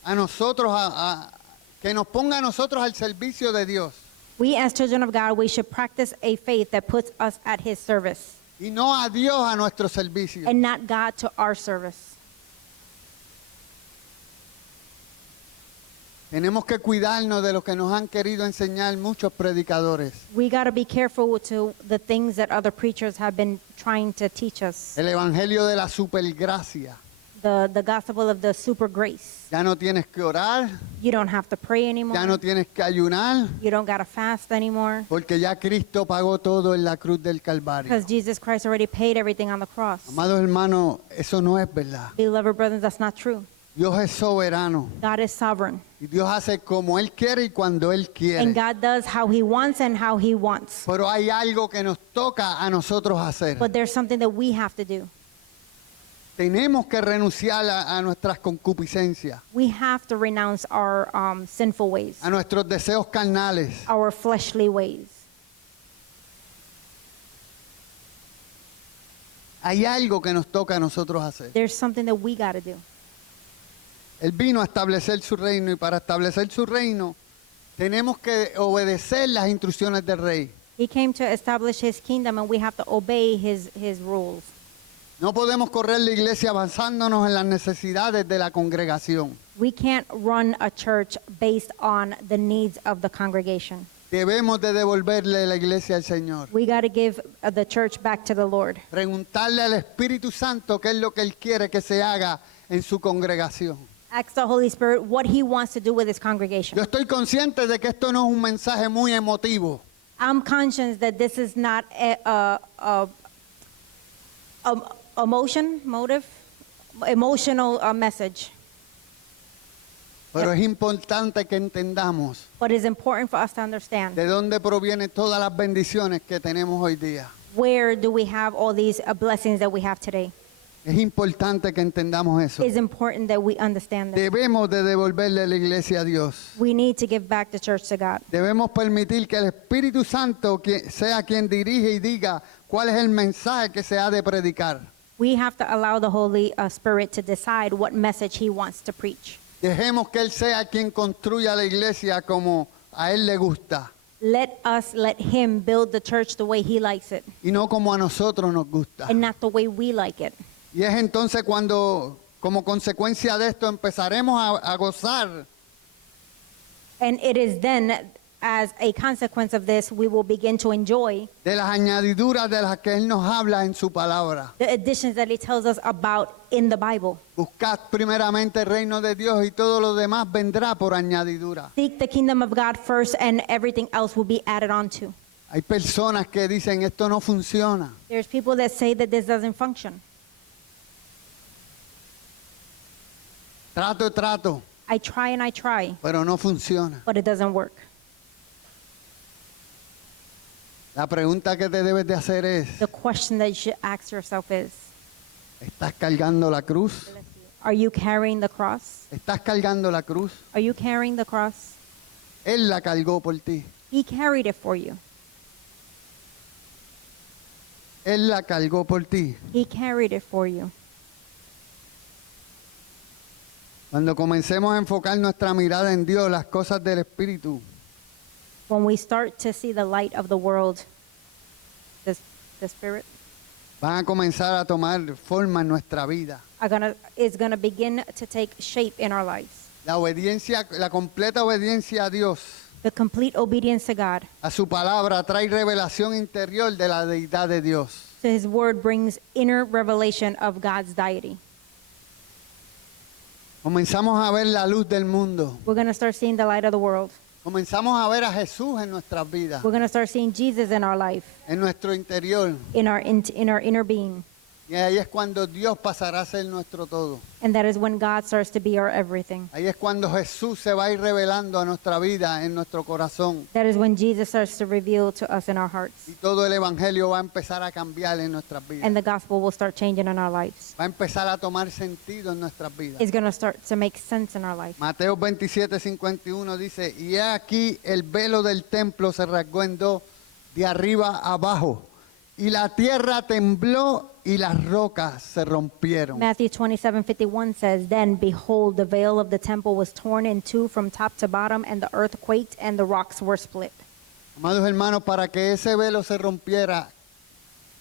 a nosotros que nos ponga a nosotros al servicio de Dios We as children of God, we should practice a faith that puts us at his service y no a Dios a nuestro servicio. and not God to our service. Tenemos que cuidarnos de lo que nos han querido enseñar muchos predicadores. We got to be careful to the things that other preachers have been trying to teach us. El evangelio de la supergracia. The gospel of the super grace. Ya no tienes que orar, You don't have to pray anymore. ya no tienes que ayunar, You don't got to fast anymore porque ya Cristo pagó todo en la cruz del Calvario. because Jesus Christ already paid everything on the cross. Amados hermanos, eso no es verdad. Beloved brothers, that's not true. Dios es soberano God is sovereign. y Dios hace como Él quiere y cuando Él And quiere. God does how he wants and how he wants. Pero hay algo que nos toca a nosotros hacer. But there's something that we have to do. Tenemos que renunciar a nuestras concupiscencias, We have to renounce our sinful ways, a nuestros deseos carnales. our fleshly ways. Hay algo que nos toca a nosotros hacer. There's something that we got to do. Él vino a establecer su reino y para establecer su reino tenemos que obedecer las instrucciones del rey. He came to establish his kingdom and we have to obey his rules. No podemos correr la iglesia basándonos en las necesidades de la congregación. We can't run a church based on the needs of the congregation. Debemos de devolverle la iglesia al Señor. We got to give the church back to the Lord. Preguntarle al Espíritu Santo qué es lo que Él quiere que se haga en su congregación. Ask the Holy Spirit what he wants to do with his congregation. Yo estoy consciente de que esto no es un mensaje muy emotivo. I'm conscious that this is not emotional message, Pero es importante que entendamos but it's important for us to understand de dónde provienen todas las bendiciones que tenemos hoy día. where do we have all these blessings that we have today. Es importante que entendamos eso. It's important that we understand that. Debemos de devolverle la iglesia a Dios. We need to give back the church to God. Debemos permitir que el Espíritu Santo sea quien dirige y diga cuál es el mensaje que se ha de predicar. We have to allow the Holy Spirit to decide what message he wants to preach. Dejemos que Él sea quien construya la iglesia como a Él le gusta Let him build the church the way he likes it y no como a nosotros nos gusta. and not the way we like it. Y es entonces cuando, como consecuencia de esto, empezaremos a gozar And it is then, as a consequence of this, we will begin to enjoy de las añadiduras de las que Él nos habla en su palabra. the additions that he tells us about in the Bible. Buscad primeramente el reino de Dios y todo lo demás vendrá por añadidura. Seek the kingdom of God first, and everything else will be added on to. Hay personas que dicen esto no funciona. There's people that say that this doesn't function. Trato, I try and I try, pero no funciona. but it doesn't work. La pregunta que te debes de hacer es, The question that you should ask yourself is, ¿estás cargando la cruz? are you carrying the cross? ¿Estás cargando la cruz? Are you carrying the cross? Él la cargó por ti. He carried it for you. Él la cargó por ti. He carried it for you. Cuando comencemos a enfocar nuestra mirada en Dios, las cosas del Espíritu, When we start to see the light of the world, the Spirit van a comenzar a tomar forma en nuestra vida. is gonna begin to take shape in our lives. La obediencia, la completa obediencia a Dios, The complete obedience to God, a su palabra, trae revelación interior de la deidad de Dios. to His Word, brings inner revelation of God's deity. Comenzamos a ver la luz del mundo. We're gonna start seeing the light of the world. Comenzamos a ver a Jesús en nuestras vidas, We're gonna start seeing Jesus in our life, en nuestro interior. in our inner being. Y ahí es cuando Dios pasará a ser nuestro todo. And that is when God starts to be our everything. Ahí es cuando Jesús se va a ir revelando a nuestra vida, en nuestro corazón. That is when Jesus starts to reveal to us in our hearts. Y todo el evangelio va a empezar a cambiar en nuestras vidas. And the gospel will start changing in our lives. Va a empezar a tomar sentido en nuestras vidas. It's going to start to make sense in our life. Mateo 27:51 dice, y he aquí el velo del templo se rasgó en dos, de arriba a abajo, y la tierra tembló y las rocas se rompieron. Matthew 27:51 says, Then behold, the veil of the temple was torn in two from top to bottom, and the earth quaked, and the rocks were split. Amados hermanos, para que ese velo se rompiera,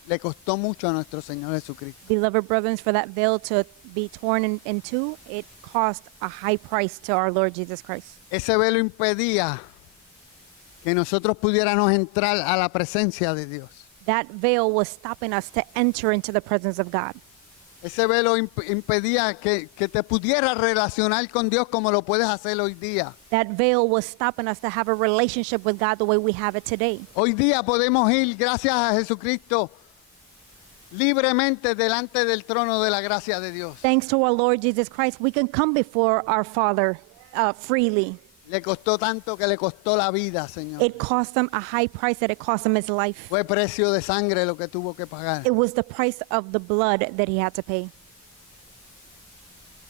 le costó mucho a nuestro Señor Jesucristo. Beloved brethren, for that veil to be torn in two, it cost a high price to our Lord Jesus Christ. Ese velo impedía que nosotros pudiéramos entrar a la presencia de Dios. That veil was stopping us to enter into the presence of God. Ese velo impedía que te pudieras relacionar con Dios como lo puedes hacer hoy día. That veil was stopping us to have a relationship with God the way we have it today. Hoy día podemos ir, gracias a Jesucristo, libremente delante del trono de la gracia de Dios. Thanks to our Lord Jesus Christ, we can come before our Father freely. Le costó tanto que le costó la vida, Señor. It cost him a high price that it cost him his life. Fue precio de sangre lo que tuvo que pagar. It was the price of the blood that he had to pay.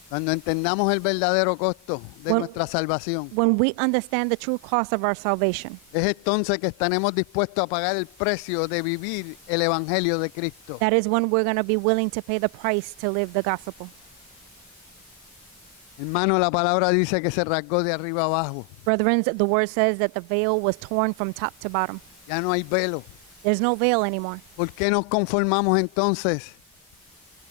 Cuando entendamos el verdadero costo de When- nuestra salvación, When we understand the true cost of our salvation, es entonces que estaremos dispuestos a pagar el precio de vivir el Evangelio de Cristo. that is when we're going to be willing to pay the price to live the gospel. Hermano, la palabra dice que se rasgó de arriba abajo. Brethren, the word says that the veil was torn from top to bottom. Ya no hay velo. There's no veil anymore. ¿Por qué nos conformamos entonces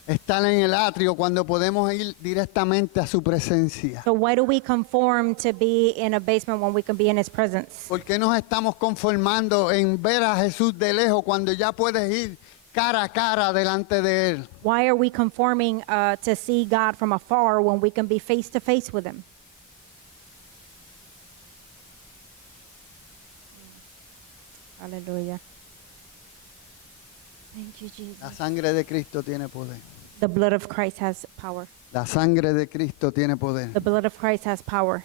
estar en el atrio cuando podemos ir directamente a su presencia? So why do we conform to be in a basement when we can be in his presence? ¿Por qué nos estamos conformando en ver a Jesús de lejos cuando ya puedes ir cara a cara delante de Él? Why are we conforming to see God from afar when we can be face to face with him? Hallelujah. Thank you, Jesus. La sangre de Cristo tiene poder. The blood of Christ has power. La sangre de Cristo tiene poder. The blood of Christ has power.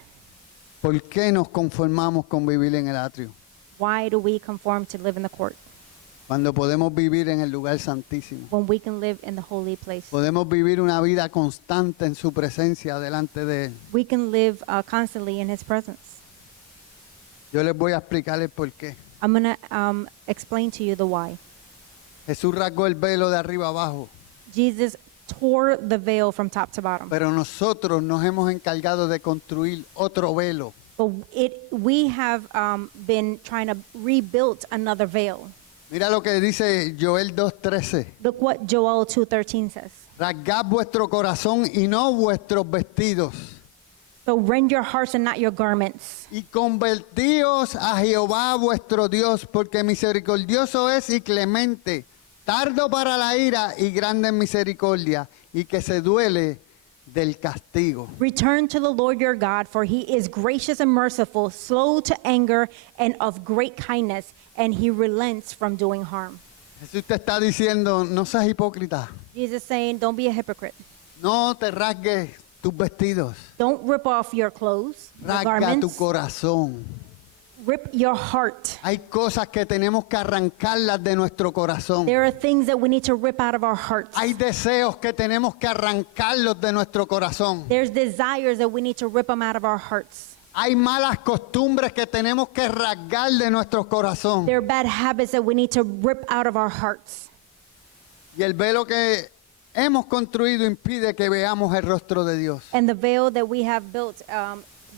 ¿Por qué nos conformamos con vivir en el atrio Why do we conform to live in the court cuando podemos vivir en el lugar santísimo? when we can live in the holy place? Podemos vivir una vida constante en su presencia delante de Él. We can live constantly in his presence. Yo les voy a explicar el por qué. I'm going to explain to you the why. Jesús rasgó el velo de arriba abajo, Jesus tore the veil from top to bottom. pero nosotros nos hemos encargado de construir otro velo. But we have been trying to rebuild another veil. Mira lo que dice Joel 2:13. Look what Joel 2:13 says. Rasgad vuestro corazón y no vuestros vestidos, So rend your hearts and not your garments. y convertíos a Jehová vuestro Dios, porque misericordioso es y clemente, tardo para la ira y grande en misericordia, y que se duele del castigo. Return to the Lord your God, for he is gracious and merciful, slow to anger, and of great kindness, and he relents from doing harm. Jesús te está diciendo, no seas hipócrita, Jesus saying, don't be a hypocrite. no te rasgues tus vestidos, Don't rip off your clothes, your rasga tu garments. corazón. Rip your heart. Hay cosas que tenemos que arrancarlas de nuestro corazón. There are things that we need to rip out of our hearts. Hay deseos que tenemos que arrancarlos de nuestro corazón. There's desires that we need to rip them out of our hearts. Hay malas costumbres que tenemos que rasgar de nuestro corazón. There are bad habits that we need to rip out of our hearts. Y el velo que hemos construido impide que veamos el rostro de Dios. And the veil that we have built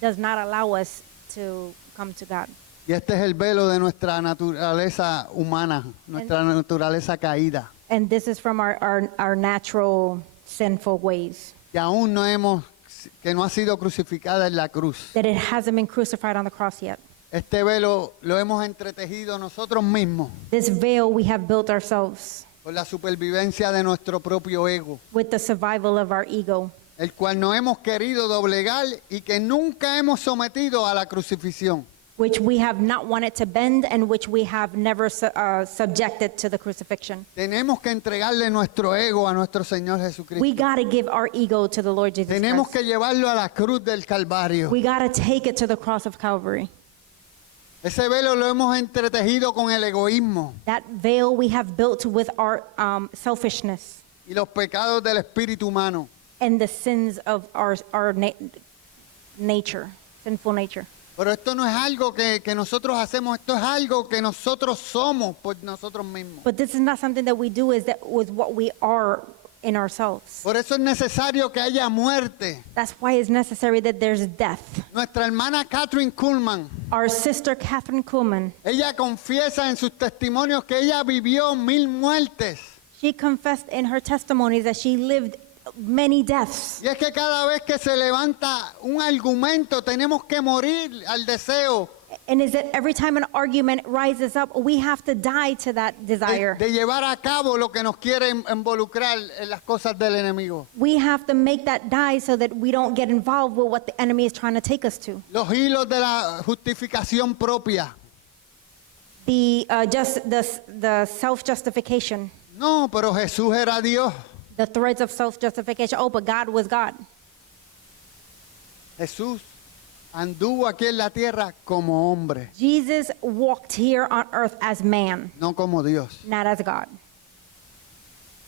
does not allow us to come to God. Y este es el velo de nuestra naturaleza humana, nuestra naturaleza caída, And this is from our natural sinful ways. que aún que no ha sido crucificada en la cruz. That it hasn't been crucified on the cross yet. Este velo lo hemos entretejido nosotros mismos This veil we have built ourselves por la supervivencia de nuestro propio ego, with the survival of our ego, el cual no hemos querido doblegar y que nunca hemos sometido a la crucifixión. which we have not wanted to bend and which we have never subjected to the crucifixion. Tenemos que entregarle nuestro ego a nuestro Señor Jesucristo. We got to give our ego to the Lord Jesus Tenemos Christ. que llevarlo a la cruz del Calvario. We got to take it to the cross of Calvary. Ese velo lo hemos entretejido con el egoísmo That veil we have built with our selfishness y los pecados del espíritu humano. and the sins of our nature, sinful nature. Pero esto no es algo que nosotros hacemos, esto es algo que nosotros somos por nosotros mismos. But this is not something that we do, is that with what we are in ourselves. Por eso es necesario que haya muerte. That's why it's necessary that there's death. Nuestra hermana Catherine Kuhlman, Our sister Catherine Kuhlman, ella confiesa en sus testimonios que ella vivió 1000 muertes. she confessed in her testimonies that she lived many deaths. Y es que cada vez que se levanta un argumento tenemos que morir al deseo And is that every time an argument rises up, we have to die to that desire. de llevar a cabo lo que nos quiere involucrar en las cosas del enemigo. We have to make that die so that we don't get involved with what the enemy is trying to take us to. Los hilos de la justificación propia. The self-justification, No, pero Jesús era Dios. the threads of self-justification. Oh, but God was God. Jesús anduvo aquí en la tierra como hombre, Jesus walked here on earth as man, no como Dios. not as God.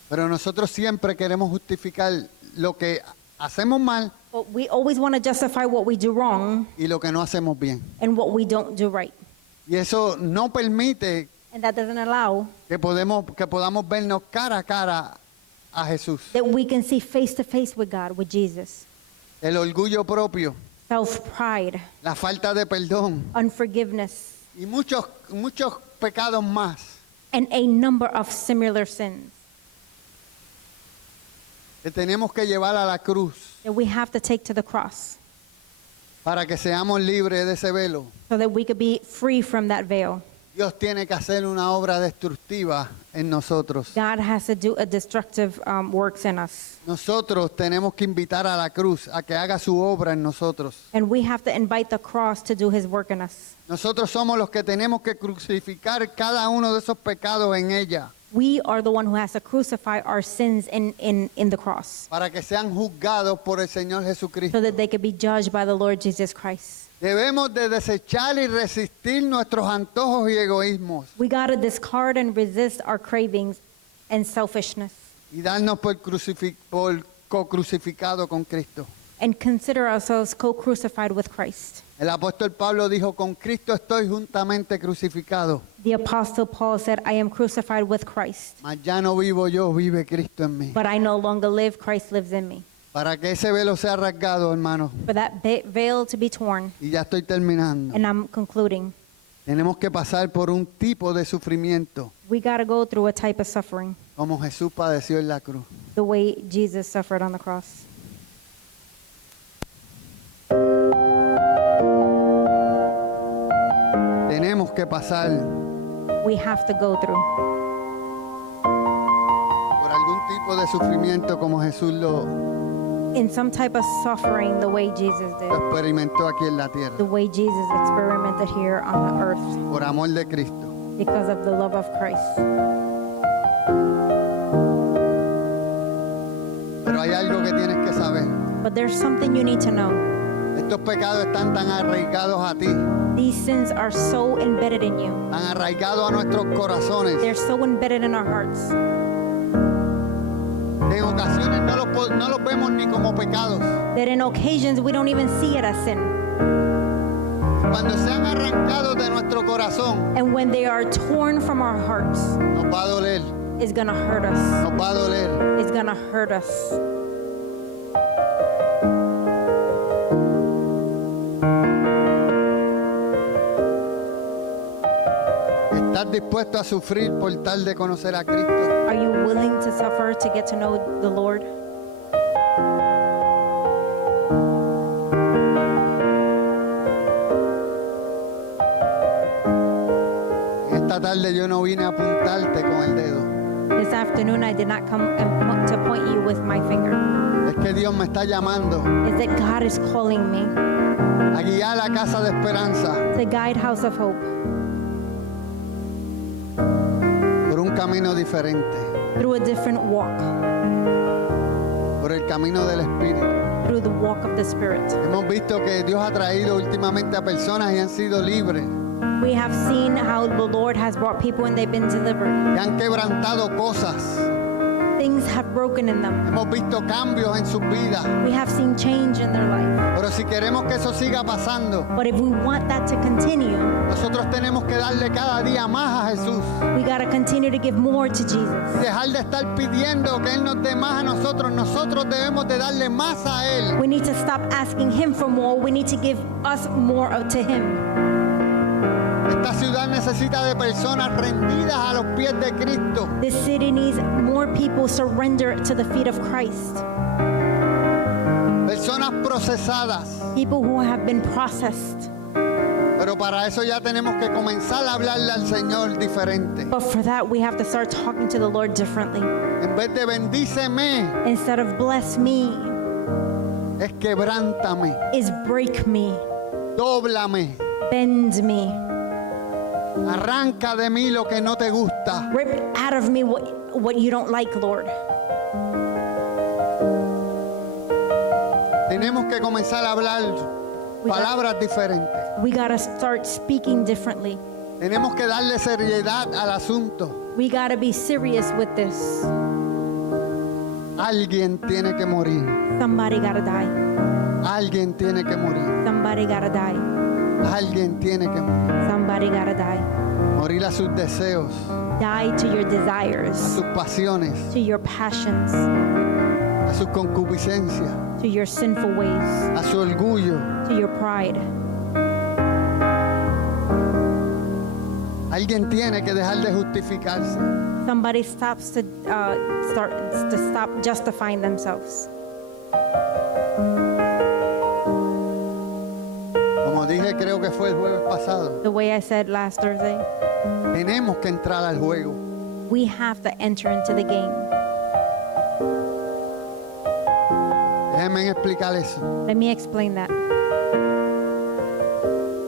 Pero nosotros siempre queremos justificar lo que hacemos mal But we always want to justify what we do wrong y lo que no hacemos bien. and what we don't do right. Y eso no permite And that doesn't allow que podamos vernos cara a cara a Jesús. that we can see face to face with God, with Jesus. El orgullo propio, Self-pride, la falta de perdón unforgiveness, y muchos pecados más. and a number of similar sins Que tenemos que llevar a la cruz that we have to take to the cross para que seamos libres de ese velo. so that we could be free from that veil. Dios tiene que hacer una obra destructiva en nosotros. God has to do a destructive works in us. Nosotros tenemos que invitar a la cruz a que haga su obra en nosotros. And we have to invite the cross to do his work in us. Nosotros somos los que tenemos que crucificar cada uno de esos pecados en ella We are the one who has to crucify our sins in the cross para que sean juzgados por el Señor Jesucristo. so that they could be judged by the Lord Jesus Christ. Debemos de desechar y resistir nuestros antojos y egoísmos We got to discard and resist our cravings and selfishness y darnos por co-crucificado con Cristo. and consider ourselves co-crucified with Christ. El apóstol Pablo dijo, con Cristo estoy juntamente crucificado, The Apostle Paul said, I am crucified with Christ, mas ya no vivo yo, vive Cristo en mí. but I no longer live, Christ lives in me. Para que ese velo sea rasgado, hermano, For that veil to be torn, y ya estoy terminando, and I'm concluding, tenemos que pasar por un tipo de sufrimiento we got to go through a type of suffering como Jesús padeció en la cruz. the way Jesus suffered on the cross. Tenemos que pasar We have to go through por algún tipo de sufrimiento como Jesús lo in some type of suffering the way Jesus did, experimentó aquí en la tierra, the way Jesus experimented here on the earth por amor de Cristo. because of the love of Christ. Pero hay algo que tienes que saber. But there's something you need to know. Estos pecados están tan arraigados a ti, These sins are so embedded in you. tan arraigados a nuestros corazones, They're so embedded in our hearts. que en ocasiones no los vemos ni como pecados. That in occasions we don't even see it as sin. Cuando sean arrancados de nuestro corazón, And when they are torn from our hearts, nos va a doler, it's gonna hurt us. nos va a doler. It's gonna hurt us. ¿Estás dispuesto a sufrir por tal de conocer a Cristo? Are you willing to suffer to get to know the Lord? Esta tarde yo no vine a apuntarte con el dedo. This afternoon I did not come to point you with my finger. Es que Dios me está llamando Is that God is calling me a guiar la casa de esperanza to guide House of Hope por un camino diferente, through a different walk, por el camino del Espíritu. through the walk of the Spirit. Hemos visto que Dios ha traído últimamente a personas y han sido libres, We have seen how the Lord has brought people and they've been delivered. que han quebrantado cosas. Things have broken in them. Hemos visto cambios en sus vidas. We have seen change in their life. Pero si queremos que eso siga pasando, But if we want that to continue, nosotros tenemos que darle cada día más a Jesús. we got to continue to give more to Jesus. Dejar de estar pidiendo que Él nos dé más a nosotros. Nosotros debemos de darle más a Él. We need to stop asking Him for more. We need to give us more to Him. Esta ciudad necesita de personas rendidas a los pies de Cristo. This city needs more people surrender to the feet of Christ. Personas procesadas. People who have been processed. Pero para eso ya tenemos que comenzar a hablarle al Señor diferente. But for that, we have to start talking to the Lord differently. En vez de bendíceme, Instead of bless me, es quebrántame, is break me, dóblame, bend me, arranca de mí lo que no te gusta. rip out of me what you don't like, Lord. Tenemos que comenzar a hablar palabras diferentes. We got to start speaking differently. Tenemos que darle seriedad al asunto. We got to be serious with this. Alguien tiene que morir. Somebody got to die. Alguien tiene que morir. Somebody got to die. Alguien tiene que morir. Somebody got to die. Morir a sus deseos, Die to your a desires, sus pasiones, to your passions, a su concupiscencia, to your sinful ways, a su orgullo. to your pride. Alguien tiene que dejar de justificarse. Somebody stops to stop justifying themselves. Como dije, creo que fue el jueves pasado. The way I said last Thursday, Tenemos que entrar al juego. we have to enter into the game. Déjenme explicar eso. Let me explain that.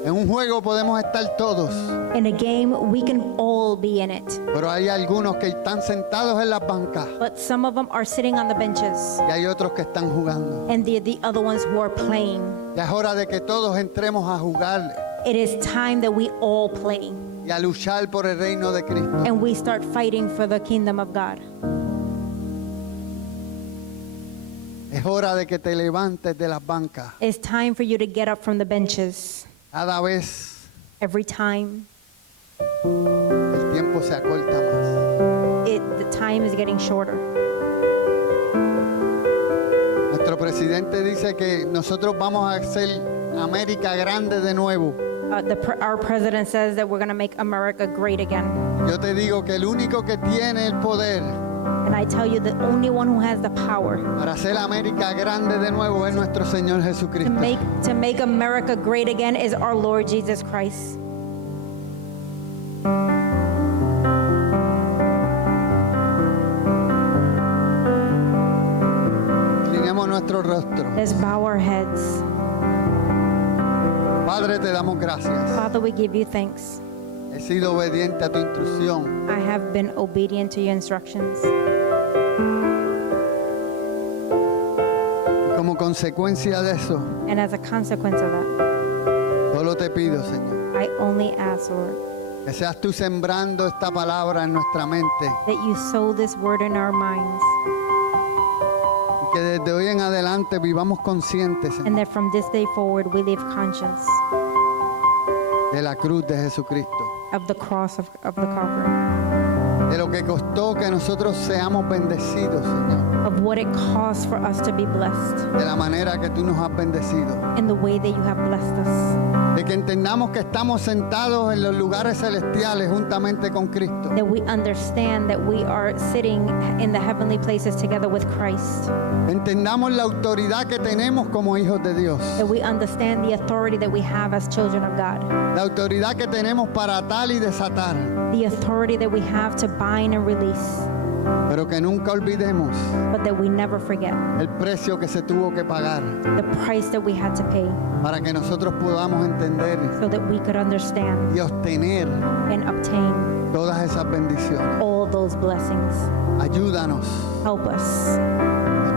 En un juego podemos estar todos, In a game, we can all be in it, pero hay algunos que están sentados en las bancas but some of them are sitting on the benches, y hay otros que están jugando. and the other ones who are playing. Ya es hora de que todos entremos a jugar It is time that we all play, y a luchar por el reino de Cristo. and we start fighting for the kingdom of God. Es hora de que te levantes de las bancas. It's time for you to get up from the benches. Cada vez Every time, el tiempo se acorta más. the time is getting shorter. Nuestro presidente dice que nosotros vamos a hacer América grande de nuevo. Our president says that we're going to make America great again. Yo te digo que el único que tiene el poder And I tell you, the only one who has the power para hacer América grande de nuevo es nuestro Señor to Jesucristo. make America great again is our Lord Jesus Christ. Inclinemos nuestro rostro. Let's bow our heads. Padre, te damos gracias. Father, we give you thanks. He sido obediente a tu instrucción. I have been obedient to your instructions. Y como consecuencia de eso, And as a consequence of that, solo te pido, Señor, I only ask, Lord, que seas tú sembrando esta palabra en nuestra mente that you sow this word in our minds, y que desde hoy en adelante vivamos conscientes, Señor, and that from this day forward we live conscious de la cruz de Jesucristo, of the cross of the Calvary, de lo que costó que nosotros seamos bendecidos, Señor, of what it costs for us to be blessed de la manera que tú nos has bendecido, in the way that you have blessed us, de que entendamos que estamos sentados en los lugares celestiales juntamente con Cristo, that we understand that we are sitting in the heavenly places together with Christ, entendamos la autoridad que tenemos como hijos de Dios, that we understand the authority that we have as children of God, la autoridad que tenemos para atar y desatar, the authority that we have to bind and release, pero que nunca olvidemos but that we never forget el precio que se tuvo que pagar the price that we had to pay para que nosotros podamos entender so that we could understand y obtener and obtain todas esas bendiciones. all those blessings. Ayúdanos, Help us.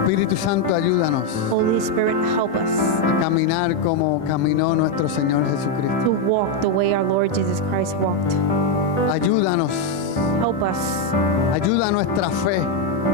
Espíritu Santo, ayúdanos Holy Spirit, help us a caminar como caminó nuestro Señor Jesucristo. to walk the way our Lord Jesus Christ walked. Ayúdanos, Help us. ayuda nuestra fe,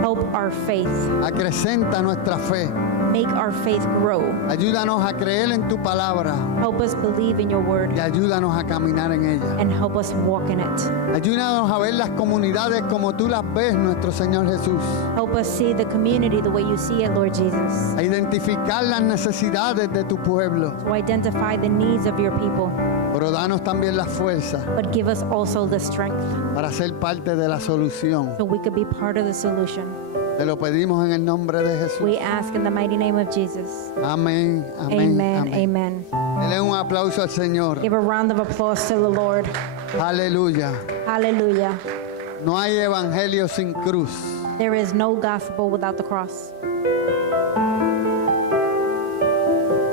Help our faith. acrecenta nuestra fe. Make our faith grow. Ayúdanos a creer en tu palabra Help us believe in your word y ayúdanos a caminar en ella. and help us walk in it. Ayúdanos a ver las comunidades como tú las ves, nuestro Señor Jesús. Help us see the community the way you see it, Lord Jesus. A identificar las necesidades de tu pueblo. To identify the needs of your people, Pero danos también la fuerza but give us also the strength para ser parte de la solución. so we could be part of the solution. Te lo pedimos en el nombre de Jesús. We ask in the mighty name of Jesus. Amén, amén, Amen. amén. Amen. Dele un aplauso al Señor. Give a round of applause to the Lord. Aleluya. Hallelujah. No hay evangelio sin cruz. There is no gospel without the cross.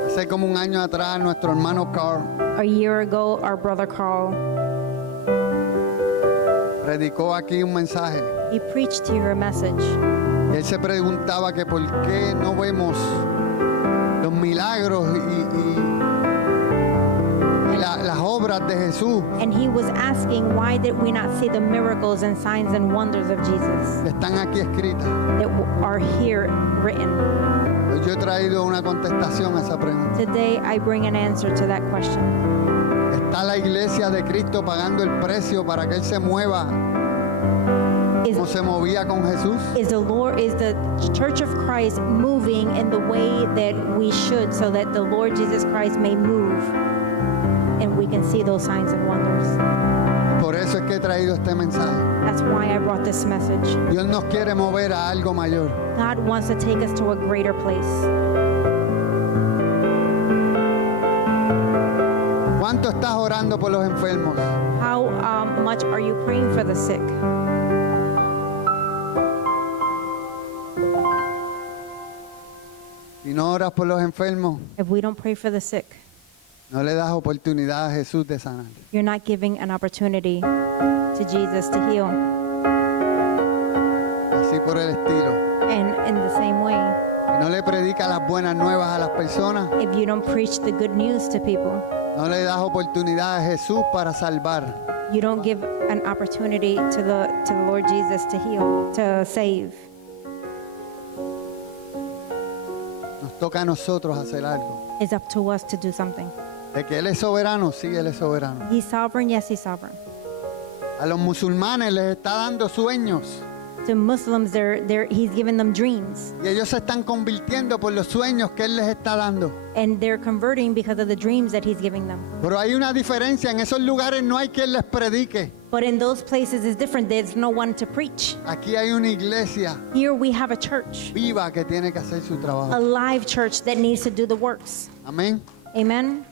Hace como un año atrás, nuestro hermano Carl A year ago, our brother Carl, predicó aquí un mensaje. he preached here a message. Y él se preguntaba que por qué no vemos los milagros y las obras de Jesús And he was asking, why did we not see the miracles and signs and wonders of Jesus que están aquí escritas. that are here written? Yo he traído una contestación a esa pregunta. Today, I bring an answer to that question. ¿Está la iglesia de Cristo pagando el precio para que Él se mueva Is, como se movía con Jesús? is the Church of Christ moving in the way that we should so that the Lord Jesus Christ may move and we can see those signs and wonders? Por eso es que he traído este mensaje. That's why I brought this message. Dios nos quiere mover a algo mayor. God wants to take us to a greater place. ¿Cuánto estás orando por los enfermos? How much are you praying for the sick? Si no oras por los enfermos, If we don't pray for the sick, no le das oportunidad a Jesús de sanar. you're not giving an opportunity to Jesus to heal. Así por el estilo. And in the same way, Si no le predicas las buenas nuevas a las personas, if you don't preach the good news to people, no le das oportunidad a Jesús para salvar. you don't give an opportunity to the Lord Jesus to heal, to save. Nos toca a nosotros hacer algo. It's up to us to do something. De que Él es soberano, sí, Él es soberano. He's sovereign, yes, he's sovereign. A los musulmanes les está dando sueños To Muslims, he's given them dreams, y ellos se están convirtiendo por los sueños que Él les está dando. and they're converting because of the dreams that he's giving them. Pero hay una diferencia, en esos lugares no hay quien les predique. But in those places it's different. There's no one to preach. Aquí hay una iglesia Here we have a church, viva que tiene que hacer su a trabajo. live church that needs to do the works. Amén, Amen.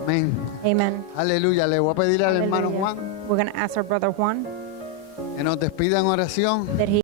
amén. Amen. Aleluya. Le voy a pedir al hermano Hallelujah. Juan We're going to ask our brother Juan que nos despida en oración. that he